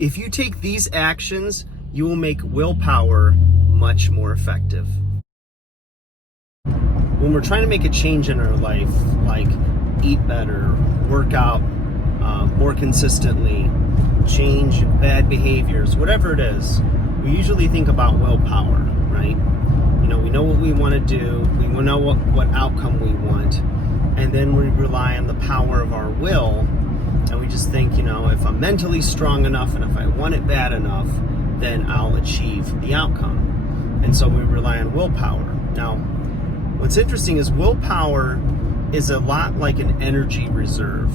If you take these actions, you will make willpower much more effective. When we're trying to make a change in our life, like eat better, work out more consistently, change bad behaviors, whatever it is, we usually think about willpower, right? We know what we want to do, we know what outcome we want, and then we rely on the power of our will, and we just think, if I'm mentally strong enough and if I want it bad enough, then I'll achieve the outcome. And so we rely on willpower. Now, what's interesting is willpower is a lot like an energy reserve.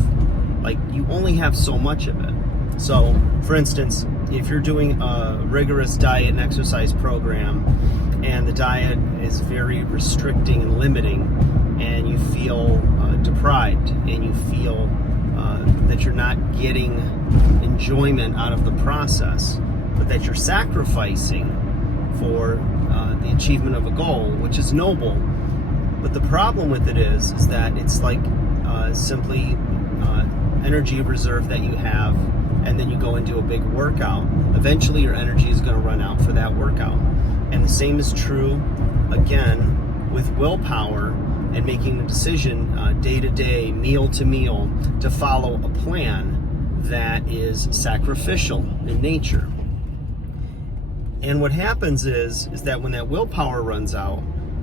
Like, you only have so much of it. So, for instance, if you're doing a rigorous diet and exercise program and the diet is very restricting and limiting, and you feel deprived, and you feel that you're not getting enjoyment out of the process, but that you're sacrificing for the achievement of a goal, which is noble. But the problem with it is that it's like simply energy reserve that you have, and then you go and do a big workout. Eventually your energy is going to run out for that workout. And the same is true, again, with willpower and making a decision day to day, meal to meal, to follow a plan that is sacrificial in nature. And what happens is that when that willpower runs out,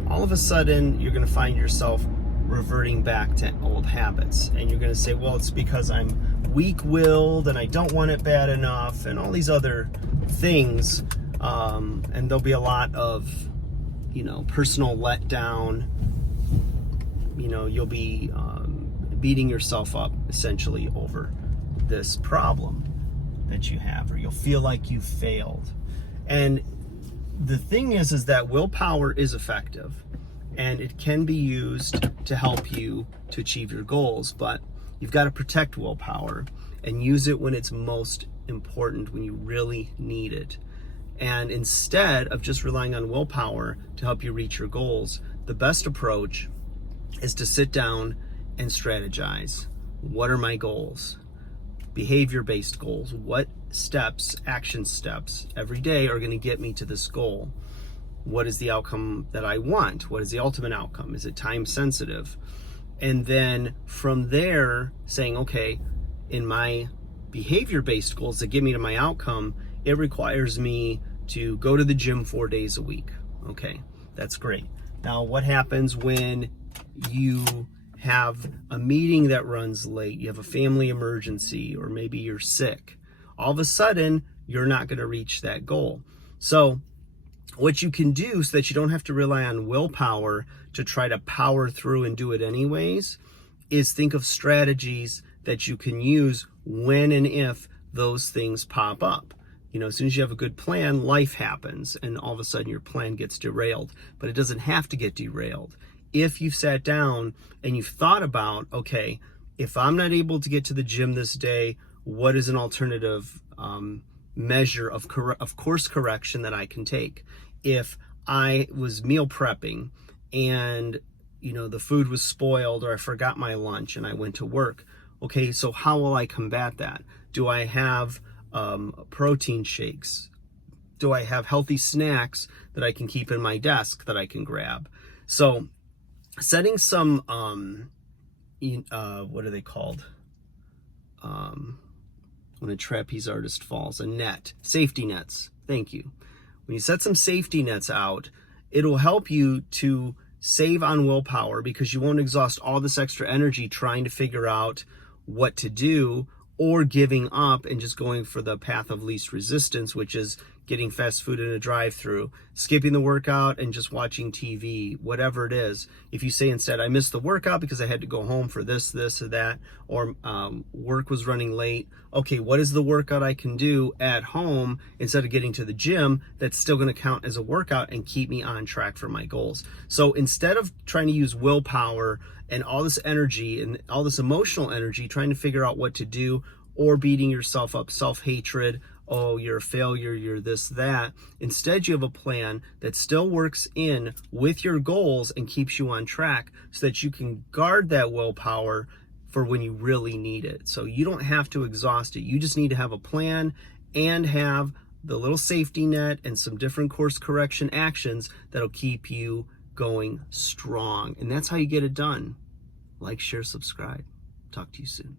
all of a sudden you're going to find yourself reverting back to old habits. And you're going to say, well, it's because I'm weak-willed and I don't want it bad enough, and all these other things. And there'll be a lot of, personal letdown. You'll be beating yourself up essentially over this problem that you have, or you'll feel like you failed. And the thing is that willpower is effective, and it can be used to help you to achieve your goals, but you've got to protect willpower and use it when it's most important, when you really need it. And instead of just relying on willpower to help you reach your goals, the best approach is to sit down and strategize. What are my goals? Behavior-based goals. What steps, action steps, every day are going to get me to this goal? What is the outcome that I want? What is the ultimate outcome? Is it time sensitive? And then from there, saying, okay, in my behavior-based goals that get me to my outcome, it requires me to go to the gym 4 days a week. Okay, that's great. Now, what happens when you have a meeting that runs late, you have a family emergency, or maybe you're sick? All of a sudden, you're not going to reach that goal. So what you can do, so that you don't have to rely on willpower to try to power through and do it anyways, is think of strategies that you can use when and if those things pop up. As soon as you have a good plan, life happens, and all of a sudden your plan gets derailed. But it doesn't have to get derailed. If you've sat down and you've thought about, okay, if I'm not able to get to the gym this day, what is an alternative measure of course correction that I can take? If I was meal prepping and the food was spoiled, or I forgot my lunch and I went to work, okay, so how will I combat that? Do I have protein shakes? Do I have healthy snacks that I can keep in my desk that I can grab? So setting some what are they called when a trapeze artist falls? A net. Safety nets. Thank you. When you set some safety nets out, it'll help you to save on willpower, because you won't exhaust all this extra energy trying to figure out what to do, or giving up and just going for the path of least resistance, which is getting fast food in a drive-through, skipping the workout and just watching TV, whatever it is. If you say instead, I missed the workout because I had to go home for this, or that, or work was running late. Okay, what is the workout I can do at home instead of getting to the gym that's still going to count as a workout and keep me on track for my goals? So instead of trying to use willpower and all this energy and all this emotional energy trying to figure out what to do, or beating yourself up, self-hatred, oh, you're a failure, you're this, that. Instead, you have a plan that still works in with your goals and keeps you on track, so that you can guard that willpower for when you really need it. So you don't have to exhaust it. You just need to have a plan and have the little safety net and some different course correction actions that'll keep you going strong. And that's how you get it done. Like, share, subscribe. Talk to you soon.